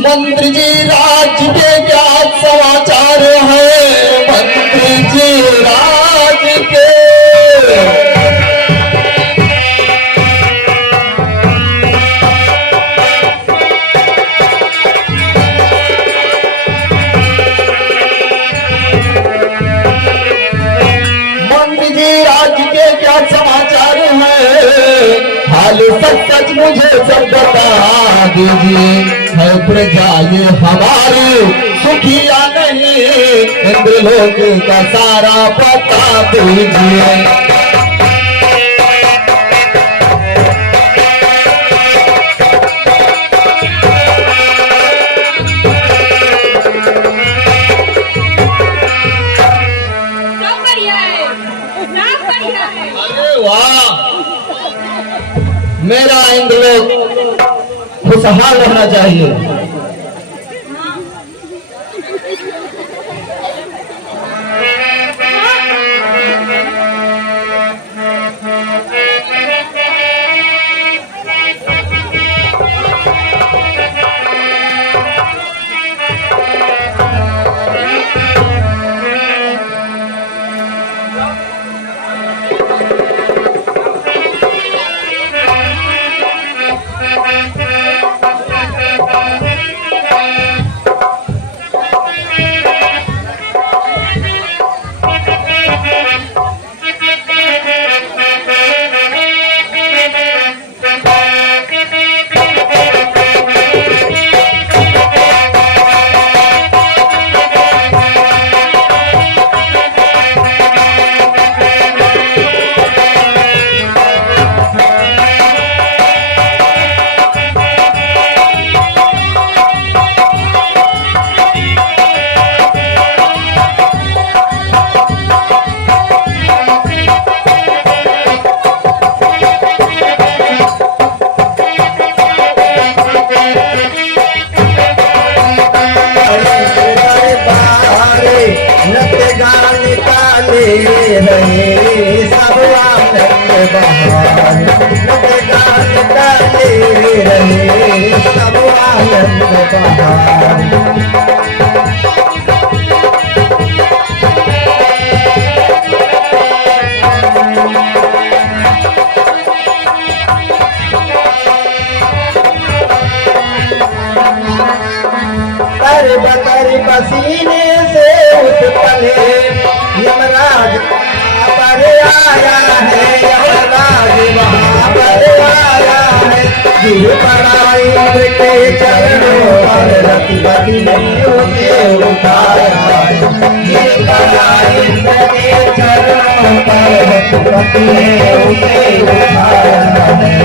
मंत्री जी राज के क्या समाचार है? मंत्री जी राज के मंत्री जी राज के क्या समाचार है? हाल सच सच मुझे सब बता दीजिए। है प्रजा ये हमारी सुखी या नहीं? इंद्रलोक का सारा बता दीजिए। अरे वाह, मेरा इंद्रलोक खुशहाल रहना चाहिए। पसीने से उत्पले यमराज पर आया है। यमराज वहाँ पर आया है। गिर पड़ा इंद्र के चरणों पर, रतिपति ने उसे उठाया है। गिर पड़ा इंद्र के चरणों पर, रतिपति ने उसे उठाया है।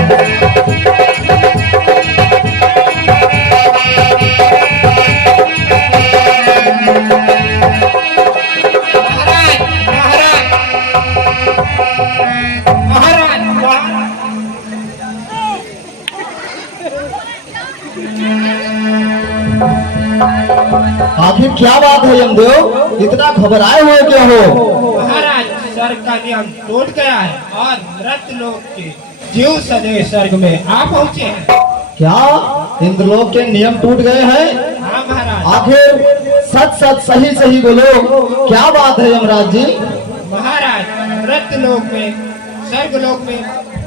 आखिर क्या बात है यमदेव, इतना घबराए हुए क्यों हो? महाराज, स्वर्ग का नियम टूट गया है और मृतलोक के जीव सदैव स्वर्ग में आ पहुँचे हैं। क्या इंद्रलोक के नियम टूट गए हैं? हाँ महाराज। आखिर सच सच सही सही बोलो, क्या बात है यमराज जी? महाराज, मृतलोक में स्वर्गलोक में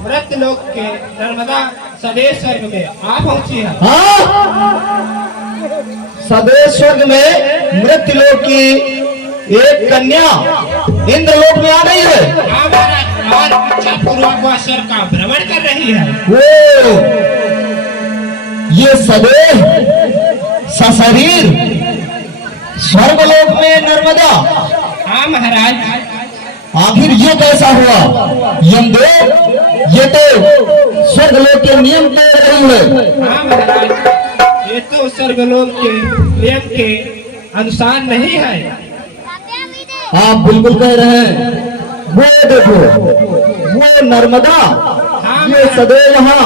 मृतलोक के नर्मदा सदैव स्वर्ग में आ पहुँची है। हाँ? सदैव स्वर्ग में मृतलोक की एक कन्या इंद्रलोक में आ गई है। हाँ महाराज, और इच्छापूर्वक वह स्वर्ग का भ्रमण कर रही है। वो ये सदैव सशरीर स्वर्गलोक में नर्मदा। हाँ महाराज। आखिर ये कैसा हुआ यमदेव? ये तो स्वर्गलोक के नियम तोड़ रही है। हाँ महाराज, ये तो स्वर्गलोक के नियम के अनुसार नहीं है। आप बिल्कुल कह रहे हैं। वो देखो, वो नर्मदा ये सदैव यहाँ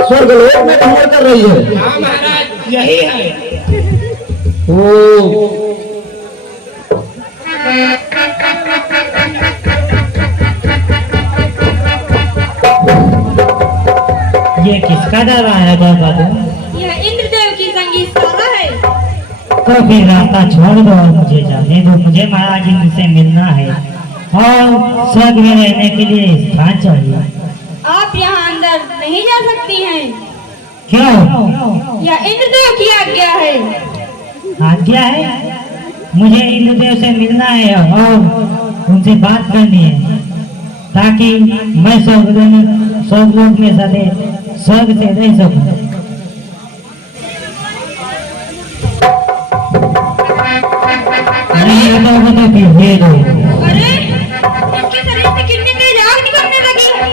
स्वर्गलोक में भ्रमण कर रही है। हाँ महाराज, यही है। ओ ये किसका डरा है बाबू? यह इंद्रदेव की संगीत शाला है। तो फिर रास्ता छोड़ दो और मुझे जाने दो। मुझे महाराज इंद्र से मिलना है और स्वर्ग में रहने के लिए स्थान चाहिए। आप यहाँ अंदर नहीं जा सकती हैं। क्यों? यह इंद्रदेव की आज्ञा है। आज्ञा है? मुझे इंद्रदेव से मिलना है और उनसे बात करनी है ताकि मैं स्वर्ग लोक में सदे स्वर्ग से रह सकूं। नहीं बताओ तो फिर दे दो। अरे इसके शरीर से कितनी तेज आग निकलने लगी है।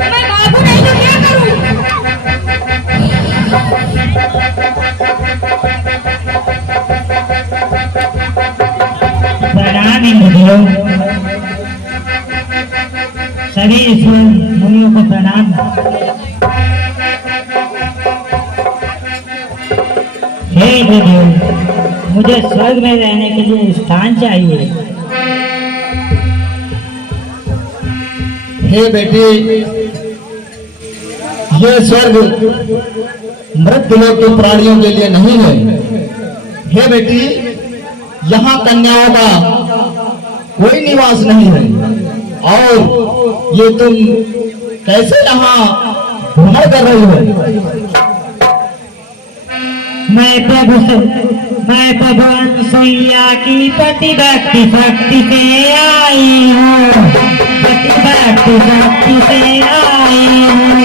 मैं भागूं नहीं तो क्या करूं? प्रणाम इंद्रदेव। सभी ऋषि मुनियों को प्रणाम। हे इंद्रदेव, मुझे स्वर्ग में रहने के लिए स्थान चाहिए। हे बेटी, ये स्वर्ग मृत लोक के प्राणियों के लिए नहीं है। हे बेटी, यहाँ कन्याओं का कोई निवास नहीं है। और ये तुम कैसे यहाँ भ्रमण कर रही हो? मैं प्रभु अनुसुईया की पति भक्ति शक्ति से आई हूँ। पति भक्ति शक्ति से आई हूँ।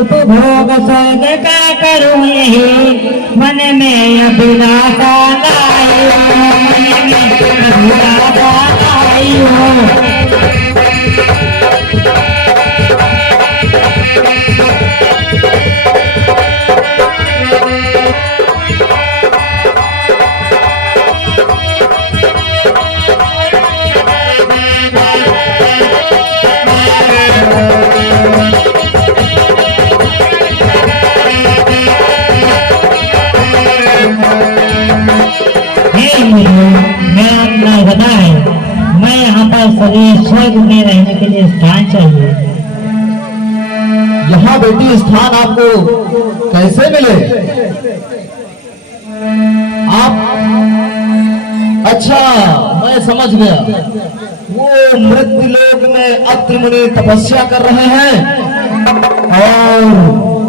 उपभोग स्वर्ग का करूँ यही मन में अभिलाषा लाई हूँ। मन में अभिलाषा लाई हूँ। मैं यहाँ पर सभी स्वर्ग में रहने के लिए स्थान चाहिए। यहाँ बेटी स्थान आपको कैसे मिले? आप अच्छा, मैं समझ गया। वो मृत्यु लोक में अत्र मुनि तपस्या कर रहे हैं और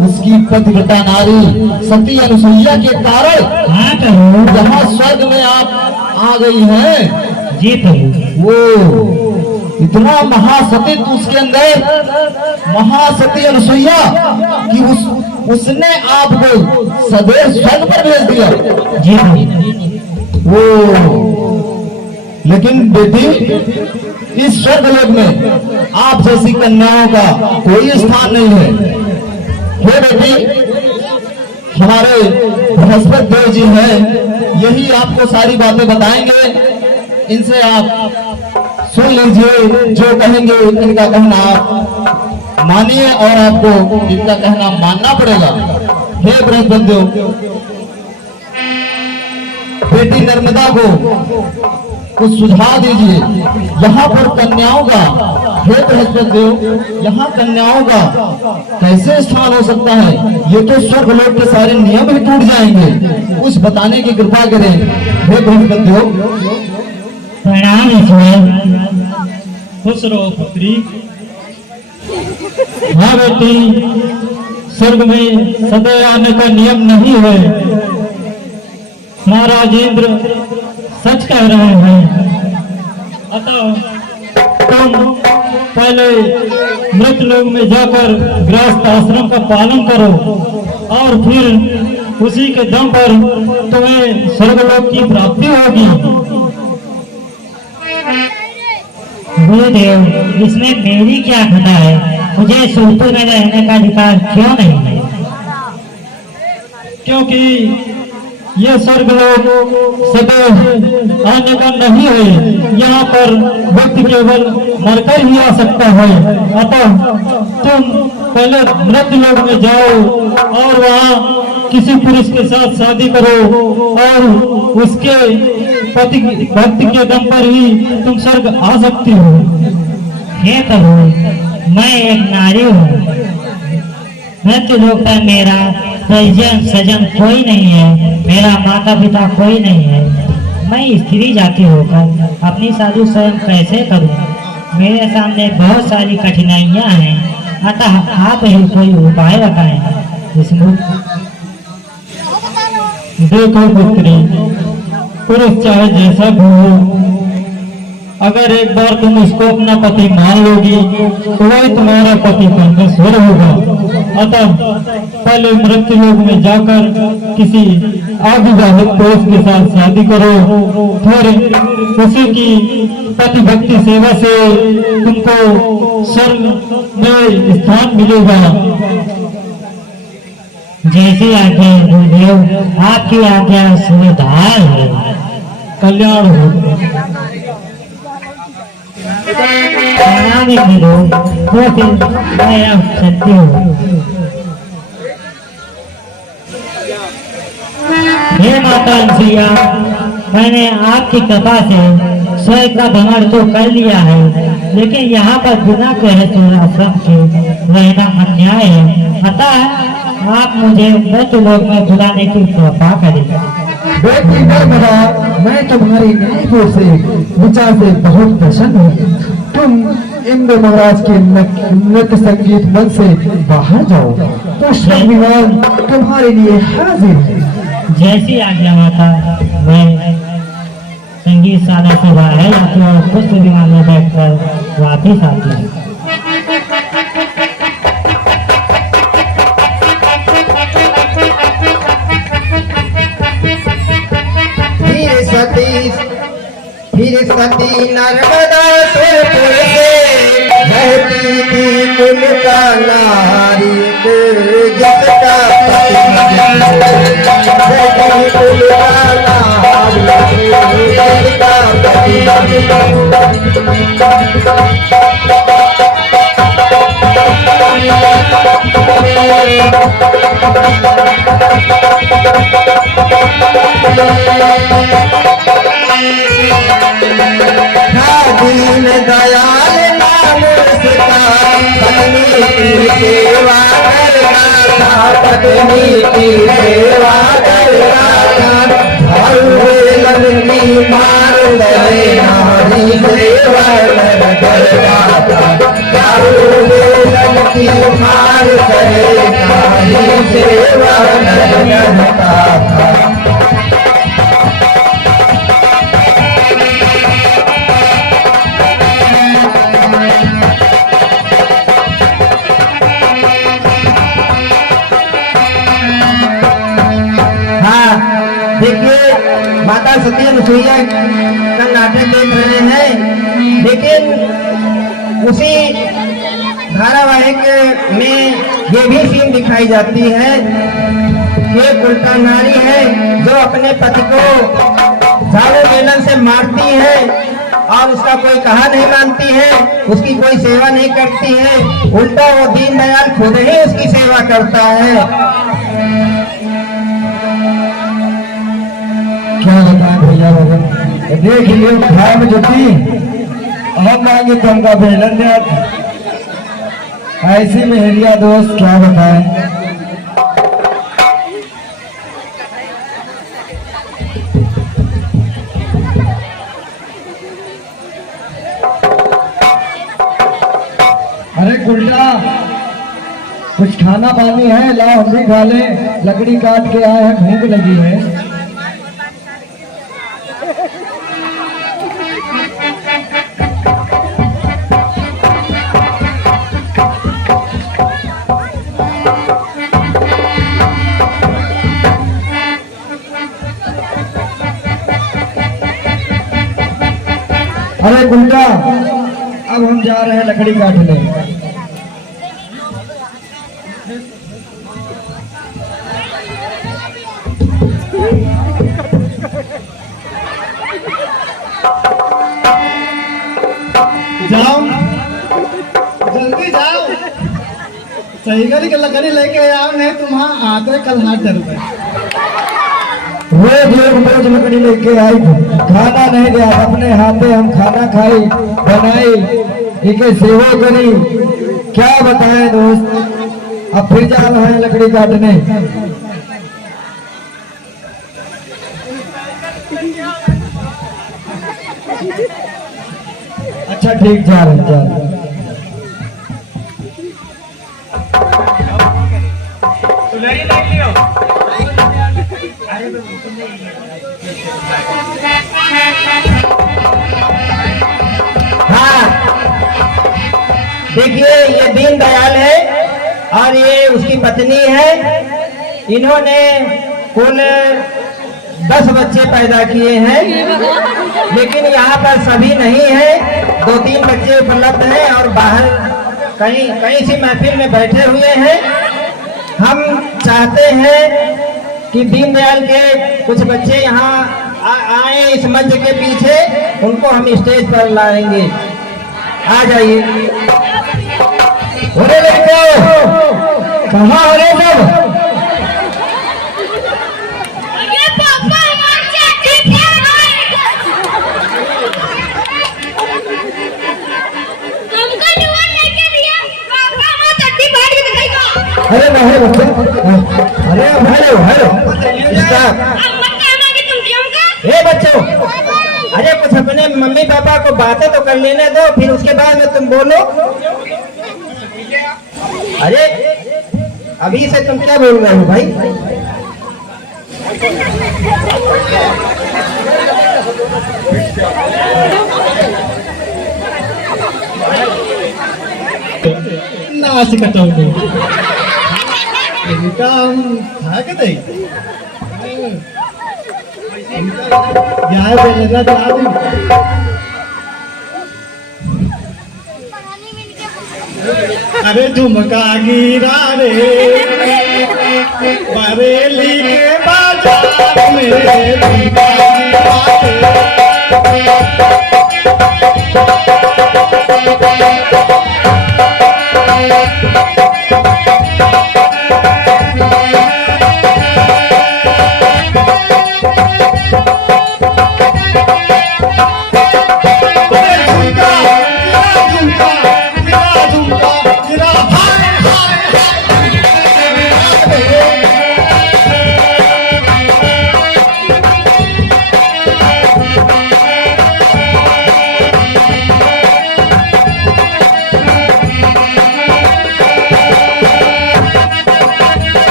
उसकी पतिव्रता नारी सती अनुसुईया के कारण हाँ प्रभु, यहाँ स्वर्ग में आप आ गई हैं। जी प्रभु। वो इतना महासती उसके अंदर, महासती अनुसुईया कि उसने आपको सदैव स्वर्ग पर भेज दिया। जी प्रभु। वो लेकिन बेटी, इस स्वर्ग लोक में आप जैसी कन्याओं का कोई स्थान नहीं है। हे बेटी, हमारे बृहस्पति देव जी हैं, यही आपको सारी बातें बताएंगे। इनसे आप सुन लीजिए, जो कहेंगे इनका कहना आप मानिए और आपको इनका कहना मानना पड़ेगा। हे बृहस्पति देव, बेटी नर्मदा को कुछ सुझाव दीजिए। यहाँ पर कन्याओं का, हे बृहस्पति देव, यहाँ कन्याओं का कैसे स्थान हो सकता है? ये तो स्वर्ग लोक के सारे नियम ही टूट जाएंगे। कुछ बताने की कृपा करें हे बृहस्पति देव। प्रणाम ईश्वर। खुश रहो पुत्री। हाँ बेटी, स्वर्ग में सदैव आने का नियम नहीं है। महाराज इंद्र सच कह रहे हैं। अतः तुम पहले मृत लोक में जाकर गृहस्थ आश्रम का पालन करो और फिर उसी के दम पर तुम्हें स्वर्गलोक की प्राप्ति होगी। गुरुदेव, इसमें मेरी क्या खता है? मुझे सुरपुर में रहने का अधिकार क्यों नहीं है? क्योंकि यह स्वर्गलोक सदैव आने का नहीं है। यहाँ पर व्यक्ति केवल मरकर ही आ सकता है। अतः तुम पहले मृत्यु लोक में जाओ और वहाँ किसी पुरुष के साथ शादी करो और उसके पति भक्ति के दम पर ही तुम स्वर्ग आ सकती हो। हे प्रभु, मैं एक नारी हूँ, मृत्यु लोक पर मेरा परिजन सजन कोई नहीं है, मेरा माता पिता कोई नहीं है। मैं स्त्री जाति होकर अपनी शादी स्वयं कैसे करूं? मेरे सामने बहुत सारी कठिनाइयां हैं, अतः आप ही कोई उपाय बताएं। इसमें देखो पुत्री, पुरुष चाहे जैसा भी हो, अगर एक बार तुम उसको अपना पति मान लोगी तो वही तुम्हारा पति परमेश्वर होगा। अतः पहले मृत्यु लोक में जाकर किसी अविवाहित पुरुष के साथ शादी करो, फिर उसी की पति भक्ति सेवा से तुमको स्वर्ग में स्थान मिलेगा। जैसी आज्ञा गुरुदेव, आपकी आज्ञा सुधार है। कल्याण हो। प्रणामी करो, तो फिर मैं अब सत्य हूँ। हे माता अंसुया, मैंने आपकी कृपा से स्वर्ग का भ्रमण तो कर लिया है, लेकिन यहाँ पर बिना गृहस्थ आश्रम के रहना अन्याय है। अतः आप मुझे मृत्यु लोक में बुलाने की कृपा करें। बेटी नर्मदा, मैं तुम्हारी न्याय से विचार से बहुत प्रसन्न हूँ। तुम इंद्र महाराज के नृत्य संगीत मन से बाहर जाओ, तो सब विमान तुम्हारे लिए हाजिर है। जैसी आज्ञा माता, मैं संगीत शाला से बाहर जाती हूँ, पुष्प विमान में बैठकर वापिस आती हूँ। फिर सती नर्मदा सुरपुर से बहती थी कुल का नारी, जिसका बहती कुल का नारी, जिसका दीन दयाल नाम उसका, पत्नी की सेवा करना था, पत्नी की सेवा करना था। हर की मार करे नारी सेवा करता था, की मार करे नारी सेवा करता था। देखिए, माता सती अनुसुईया का नाटक देख रहे हैं, लेकिन उसी धारावाहिक में ये भी सीन दिखाई जाती है कि एक उल्टा नारी है जो अपने पति को झाड़ू बेलन से मारती है और उसका कोई कहा नहीं मानती है, उसकी कोई सेवा नहीं करती है, उल्टा वो दीनदयाल खुद ही उसकी सेवा करता है। क्या बताएं भैया बाबा, देख लियो खाए में जुटी, हम मांगे तुमका बेलन दे, ऐसी मेहरिया दोस्त क्या बताएं। अरे गुल्डा, कुछ खाना पानी है, लाओ हम भी खा ले, लकड़ी काट के आए हैं, भूख लगी है। अरे गुंडा, अब हम जा रहे हैं लकड़ी काटने। जाओ, जल्दी जाओ, सही करी के लकड़ी लेके आओ, नहीं तुम्हारा आते कल हाथ डर गए। रोज एक बोझ लकड़ी लेके आई थी, खाना नहीं दिया, अपने हाथे हम खाना खाई बनाई, इनके सेवा करी, क्या बताएं दोस्त। अब फिर जा रहे हैं लकड़ी काटने। अच्छा ठीक, जा रहे जा रहे। हाँ, देखिए ये दीनदयाल है और ये उसकी पत्नी है। इन्होंने कुल 10 बच्चे पैदा किए हैं, लेकिन यहाँ पर सभी नहीं है, 2-3 बच्चे उपलब्ध हैं और बाहर कहीं कहीं सी महफिल में बैठे हुए हैं। हम चाहते हैं कि दीनदयाल के कुछ बच्चे यहाँ आए इस मंच के पीछे, उनको हम स्टेज पर लाएंगे। आ जाइए। अरे लड़को, कहाँ हो रहे सब? ये पापा हमारे चाची क्या हमको नुआ लेके दिया, पापा हमारे चट्टी फाड़ के दिखाएगा। अरे नहीं बच्चे, अरे हेलो हेलो अम्मा क्या मांगे तुम हमका? ए बच्चों, अरे कुछ अपने मम्मी पापा को बातें तो कर लेने दो, फिर उसके बाद में तुम बोलो। अरे अभी से तुम क्या बोल रहे हो भाई? नाच कटोगे इनका हम खा के दे जाए बेलना चला दी। अरे झुमका गिरा रे बरेली के बाजार में, झुमका गिरा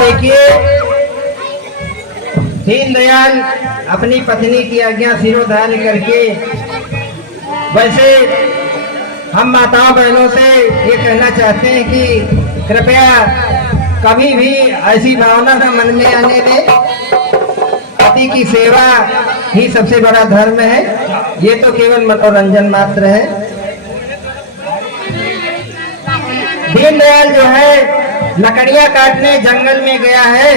देखिए, दीनदयाल अपनी पत्नी की आज्ञा सिरोधार्य करके, वैसे हम माताओं बहनों से ये कहना चाहते हैं कि कृपया कभी भी ऐसी भावना न मन में आने दें। पति की सेवा ही सबसे बड़ा धर्म है, ये तो केवल मनोरंजन मात्र है। दीनदयाल जो है लकड़ियां काटने जंगल में गया है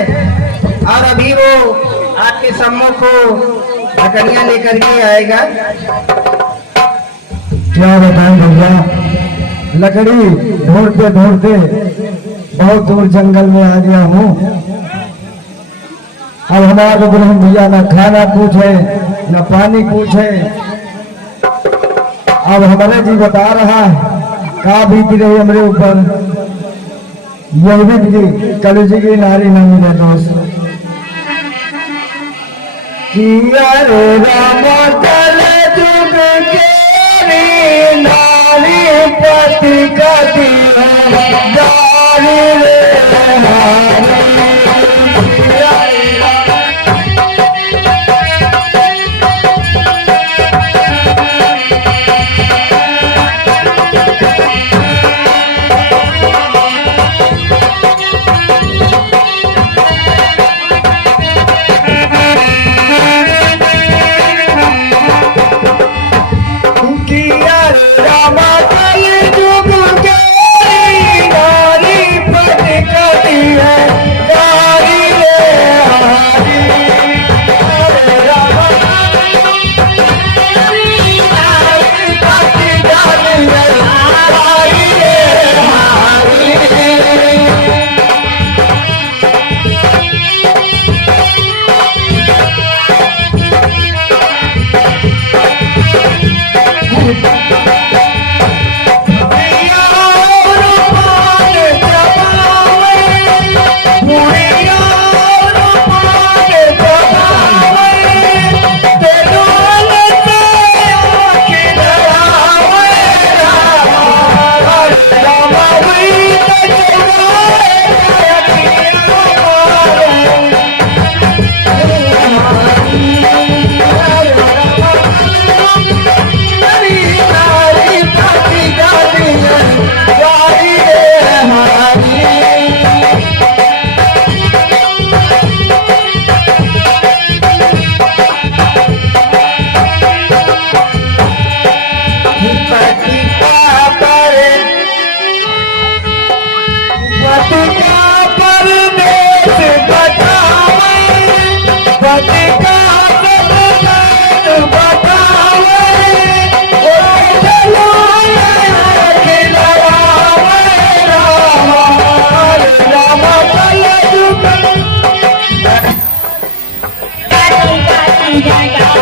और अभी वो आपके सम्मुख को लकड़ियां लेकर के आएगा। क्या बताएं भैया, लकड़ी ढूंढते ढूंढते बहुत दूर जंगल में आ गया हूँ। अब हमारे ब्रह्म भैया न खाना पूछे न पानी पूछे। अब हमारे जी बता रहा है का बीती रही हमारे ऊपर। यही जी कलयुग की नारी न मिले दोस्त। किया रे राम कल जुग के नारी पति गति जारी रे हमारी। किया रे राम किया राम कल जुग के नारी पति गति है जारी रे हमारी। अरे राम नारी पति गति है जारी रे हमारी। जाएगा